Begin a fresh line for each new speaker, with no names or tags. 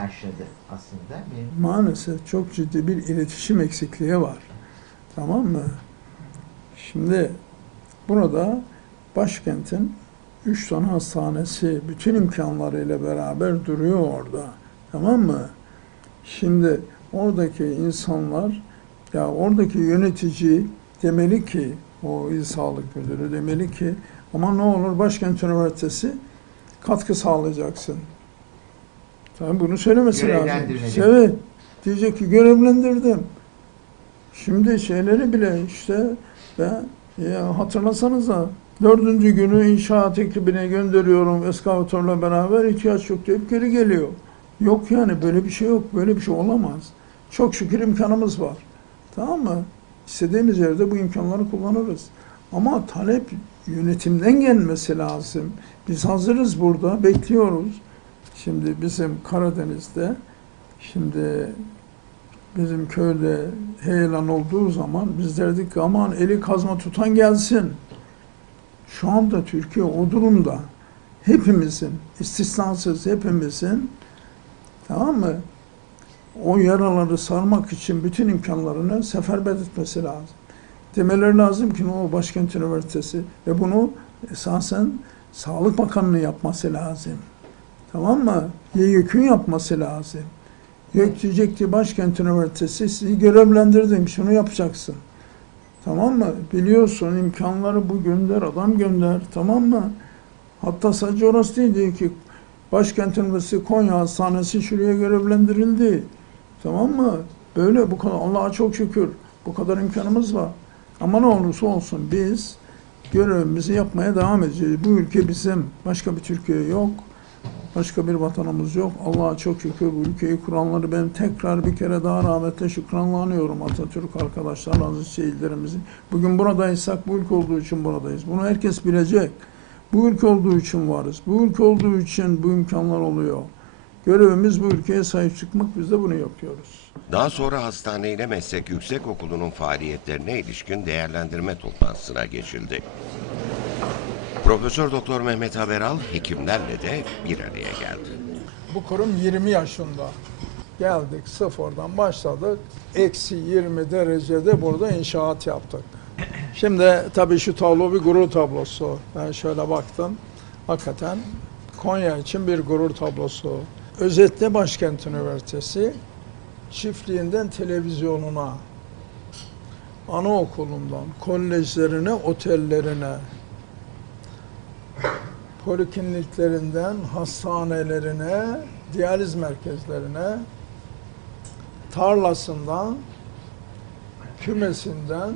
karşıladı aslında. Bir
maalesef çok ciddi bir iletişim eksikliği var. Tamam mı? Şimdi burada başkentin üç tane hastanesi bütün imkanlarıyla beraber duruyor orada. Tamam mı? Şimdi oradaki insanlar ya oradaki yönetici demeli ki o il sağlık müdürü demeli ki ama ne olur başkent üniversitesi katkı sağlayacaksın. Tabii bunu söylemesi lazım. Evet. Diyecek ki görevlendirdim. Şimdi şeyleri bile işte ve ya hatırlasanıza dördüncü günü inşaat ekibine gönderiyorum eskavatörle beraber ihtiyaç yok deyip geri geliyor. Yok yani böyle bir şey yok. Böyle bir şey olamaz. Çok şükür imkanımız var. Tamam mı? İstediğimiz yerde bu imkanları kullanırız. Ama talep yönetimden gelmesi lazım. Biz hazırız burada, bekliyoruz. Şimdi bizim Karadeniz'de, şimdi bizim köyde heyelan olduğu zaman biz derdik ki aman eli kazma tutan gelsin. Şu anda Türkiye o durumda. Hepimizin, istisnasız hepimizin tamam mı? O yaraları sarmak için bütün imkanlarını seferber etmesi lazım. Demeleri lazım ki o başkent üniversitesi ve bunu esasen Sağlık Bakanı'nın yapması lazım. Tamam mı? YÖK'ün yapması lazım. Ki başkent üniversitesi sizi görevlendirdim şunu yapacaksın. Tamam mı? Biliyorsun imkanları bu gönder, adam gönder. Tamam mı? Hatta sadece orası değil diyor ki Başkent Üniversitesi Konya Hastanesi şuraya görevlendirildi. Tamam mı? Böyle bu kadar Allah'a çok şükür bu kadar imkanımız var. Ama ne olursa olsun biz görevimizi yapmaya devam edeceğiz. Bu ülke bizim. Başka bir Türkiye yok. Başka bir vatanımız yok. Allah'a çok şükür bu ülkeyi kuranları ben tekrar bir kere daha rahmetle şükranlanıyorum Atatürk arkadaşlar, aziz şehitlerimizi. Bugün buradaysak bu ülke olduğu için buradayız. Bunu herkes bilecek. Bu ülke olduğu için varız. Bu ülke olduğu için bu imkanlar oluyor. Görevimiz bu ülkeye sahip çıkmak. Biz de bunu yapıyoruz.
Daha sonra hastane ile meslek yüksekokulu'nun faaliyetlerine ilişkin değerlendirme toplantısına geçildi. Profesör Doktor Mehmet Haberal hekimlerle de bir araya geldi.
Bu kurum 20 yaşında. Geldik sıfırdan başladık. Eksi 20 derecede burada inşaat yaptık. Şimdi tabii şu tablo bir gurur tablosu. Ben şöyle baktım. Hakikaten Konya için bir gurur tablosu. Özetle Başkent Üniversitesi çiftliğinden televizyonuna, anaokulundan, kolejlerine, otellerine, polikliniklerinden hastanelerine, diyaliz merkezlerine, tarlasından, kümesinden